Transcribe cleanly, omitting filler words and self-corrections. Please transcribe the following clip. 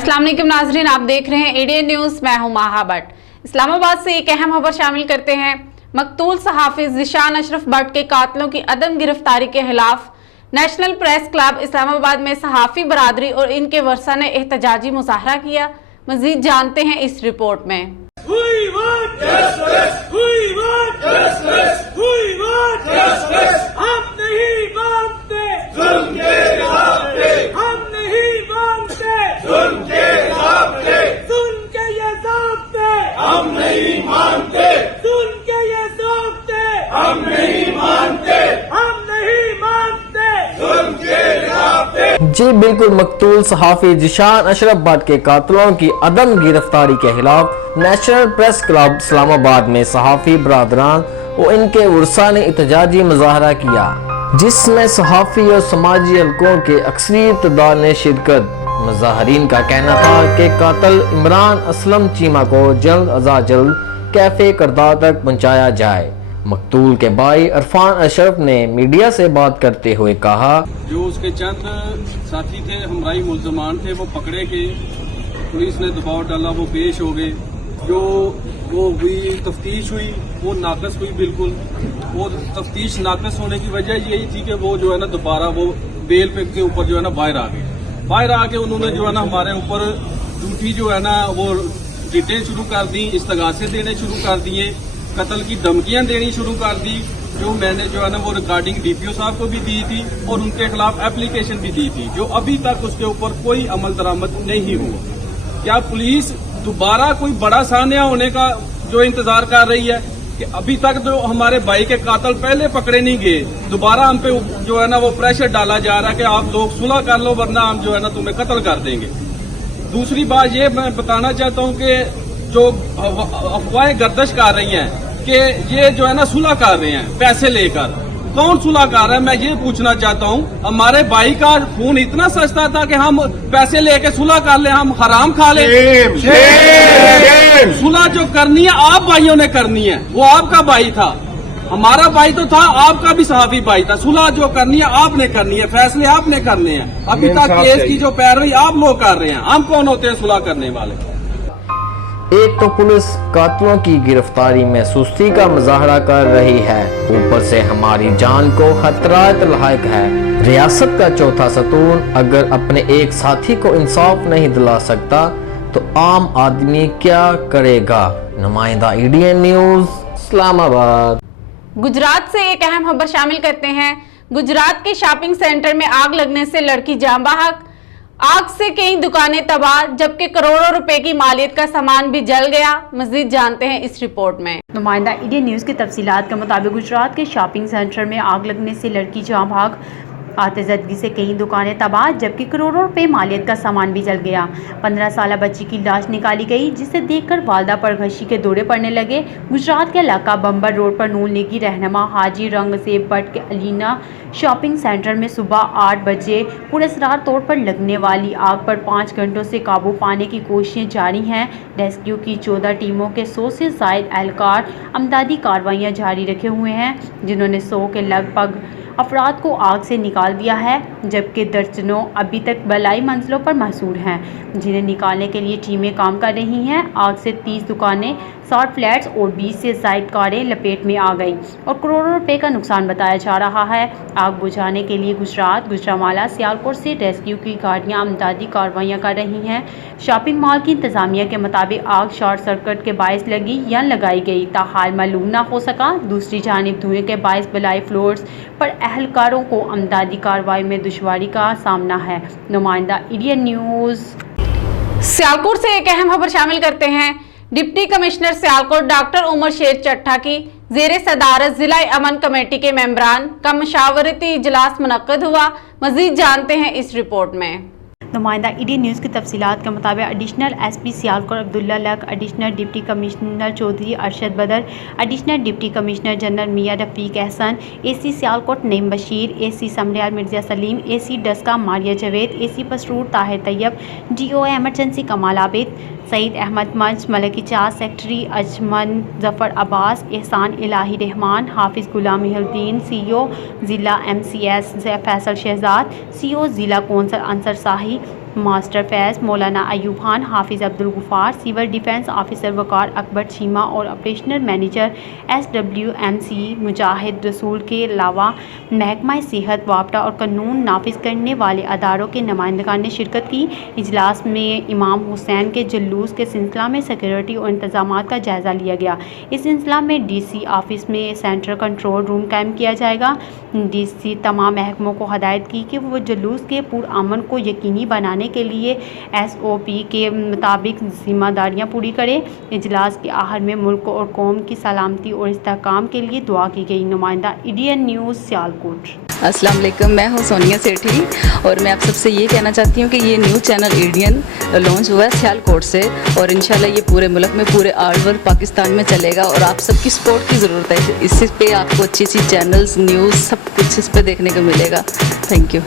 अस्सलाम वालेकुम नाजरीन, आप देख रहे हैं एडीएन न्यूज। मैं हूं माहा भट्ट। इस्लामाबाद से एक अहम खबर शामिल करते हैं। मकतूल सहाफी ज़ीशान अशरफ भट्ट के कातलों की अदम गिरफ्तारी के खिलाफ नेशनल प्रेस क्लब इस्लामाबाद में सहाफी बरादरी और इनके वर्सा ने एहतजाजी मुजाहरा किया। मजीद जानते हैं इस रिपोर्ट में। जी बिल्कुल, मकतूल सहाफी ज़ीशान अशरफ भट्ट के कातलों की अदम गिरफ्तारी के खिलाफ नेशनल प्रेस क्लब इस्लामाबाद में सहाफी बरादरान और इनके वर्सा ने एहतजाजी मुजाहरा किया, जिसमें सहाफी और समाजी हलकों के अक्सरी तादाद ने शिरकत। मुजाहरीन का कहना था कि कातिल इमरान असलम चीमा को जल्द अज़ जल्द कैफे करदार तक पहुँचाया जाए। मकतूल के भाई इरफान अशरफ ने मीडिया से बात करते हुए कहा, जो उसके चंद साथी थे, हमराई मुल्ज़मान थे, वो पकड़े गए, पुलिस ने दबाव डाला, वो पेश हो गए। जो वो हुई तफ्तीश हुई, वो नाकस हुई। बिल्कुल वो तफ्तीश नाकस होने की वजह यही थी कि वो जो है ना दोबारा वो बेल पे के ऊपर जो है ना बाहर आ गए। बाहर आके उन्होंने जो है ना हमारे ऊपर झूठी जो है ना वो रिटें शुरू कर दी, इस्तगासे देने शुरू कर दिए, कत्ल की धमकियां देनी शुरू कर दी, जो मैंने जो है ना वो रिकॉर्डिंग डीपीओ साहब को भी दी थी और उनके खिलाफ एप्लीकेशन भी दी थी, जो अभी तक उसके ऊपर कोई अमल दरामद नहीं हुआ। क्या पुलिस दोबारा कोई बड़ा सान्या होने का जो इंतजार कर रही है कि अभी तक जो हमारे भाई के कातिल पहले पकड़े नहीं गए, दोबारा हम पे जो है ना वो प्रेशर डाला जा रहा है कि आप लोग सुलह कर लो वरना हम जो है ना तुम्हें कत्ल कर देंगे। दूसरी बात ये मैं बताना चाहता हूँ कि जो अफवाहें गर्दिश कर रही हैं कि ये जो है ना सुलह कर रहे हैं पैसे लेकर, कौन सुलह कर रहा है? मैं ये पूछना चाहता हूँ। हमारे भाई का खून इतना सस्ता था कि हम पैसे लेके सुलह कर ले, हम हराम खा ले? सुलह जो करनी है आप भाइयों ने करनी है, वो आपका भाई था, हमारा भाई तो था, आपका भी सहाफी भाई था। सुलह जो करनी है आपने करनी है, फैसले आपने करने हैं। अभी तक केस की जो पैरवी आप लोग कर रहे हैं, हम कौन होते हैं सुलह करने वाले? एक तो पुलिस कातलों की गिरफ्तारी में सुस्ती का मुजाहरा कर रही है, ऊपर से हमारी जान को खतरात लायक है। रियासत का चौथा सतून अगर अपने एक साथी को इंसाफ नहीं दिला सकता तो आम आदमी क्या करेगा? नुमाइंदा एडीएन न्यूज इस्लामाबाद। गुजरात से एक अहम खबर शामिल करते हैं। गुजरात के शॉपिंग सेंटर में आग लगने से लड़की जान बहक। आग से कई दुकानें तबाह, जबकि करोड़ों रुपए की मालियत का सामान भी जल गया। मजीद जानते हैं इस रिपोर्ट में। नुमाइंदा एडीएन न्यूज़ की तफसीलात के मुताबिक गुजरात के शॉपिंग सेंटर में आग लगने से लड़की जान बहक। आतिशबाजी से कई दुकानें तबाह, जबकि करोड़ों रुपए मालियत का सामान भी जल गया। 15 साल बच्ची की लाश निकाली गई, जिसे देखकर वालदा पर घशी के दौरे पड़ने लगे। गुजरात के इलाका बम्बर रोड पर नून लीगी रहनुमा हाजी रंगसेब भट्ट के अलीना शॉपिंग सेंटर में सुबह 8 बजे पुरअसरार तौर पर लगने वाली आग पर 5 घंटों से काबू पाने की कोशिशें जारी हैं। रेस्क्यू की 14 टीमों के 100 से ज़ायद एहलकार अमदादी कार्रवाइयाँ जारी रखे हुए हैं, जिन्होंने 100 के लगभग अफराद को आग से निकाल दिया है, जबकि दर्जनों अभी तक बलाई मंजिलों पर महसूर हैं, जिन्हें निकालने के लिए टीमें काम कर रही हैं। आग से 30 दुकानें, 60 फ्लैट्स और 20 से ज़ायद कारें लपेट में आ गई और करोड़ों रुपए का नुकसान बताया जा रहा है। आग बुझाने के लिए गुजरात, गुजरांवाला, सियालकोट से रेस्क्यू की गाड़ियां अमदादी कार्रवाइयाँ कर रही हैं। शॉपिंग मॉल की इंतजामिया के मुताबिक आग शॉर्ट सर्किट के बायस लगी या लगाई गई, ताहाल मालूम ना हो सका। दूसरी जानिब धुएं के बायस बलाई फ्लोर्स पर एहलकारों को अमदादी कार्रवाई में दुश्वारी का सामना है। नुमाइंदा एडीएन न्यूज़। सियालकोट से एक अहम खबर शामिल करते हैं। Deputy commissioner Sialkot doctor Umar Sher Chatta की ज़ेरे सदारत जिला अमन कमेटी के मेंबरान का मशावरती इजलास मुनक्कद हुआ। मजीद जानते हैं इस रिपोर्ट में। नुमाइंदा एडीएन न्यूज़ की तफसीलात के मुताबिक additional SP Sialkot Abdullah Lak, additional deputy commissioner Chaudhry Arshad Badar, additional deputy commissioner general Mian Rafiq Ahsan, AC Sialkot Naeem Bashir, AC Sambrial Mirza Saleem, AC Daska Maria Javed, AC Pasrur Tahir Tayyab, DO emergency Kamal Abid, Saeed Ahmed Manch, मलकी चास, सेक्रेटरी अजमन जफ़र अब्बास, एहसान इलाही रहमान, हाफिज़ गुलाम मेहरुद्दीन, सीईओ ज़िला MCS फैसल शहजाद, सीईओ ज़िला कौंसल अंसर शाही, मास्टर फैज़, मौलाना Ayub Khan, Hafiz Abdul Ghaffar, civil defence officer Waqar Akbar Cheema और ऑपरेशनल मैनेजर SWMC मुजाहिद रसूल के अलावा महकमा सेहत, वापडा और कानून नाफिज करने वाले अदारों के नुमाइंदगान ने शिरकत की। इजलास में इमाम हुसैन के जुलूस के सिलसिला में सिक्योरिटी और इंतजामात का जायज़ा लिया गया। इस सिलसिला में DC ऑफिस में सेंट्रल कंट्रोल रूम कायम किया जाएगा। DC तमाम महकमों को हदायत की कि वो जुलूस के पुरअमन को यकीनी बनाने के लिए SOP के मुताबिक जिम्मेदारियां पूरी करें। इजलास के आखिर में मुल्क और कौम की सलामती और इस्तेहकाम के लिए दुआ की गई। नुमाइंदा EDN न्यूज़ सियालकोट। अस्सलाम वालेकुम, मैं हूँ सोनिया सेठी और मैं आप सबसे ये कहना चाहती हूँ कि ये न्यूज़ चैनल EDN लॉन्च हुआ है सियालकोट से और इंशाल्लाह ये पूरे मुल्क में, पूरे ऑल ओवर पाकिस्तान में चलेगा और आप सबकी सपोर्ट की ज़रूरत है। इस पे आपको अच्छी चैनल्स, न्यूज़ सब कुछ इस पे देखने को मिलेगा। Thank you.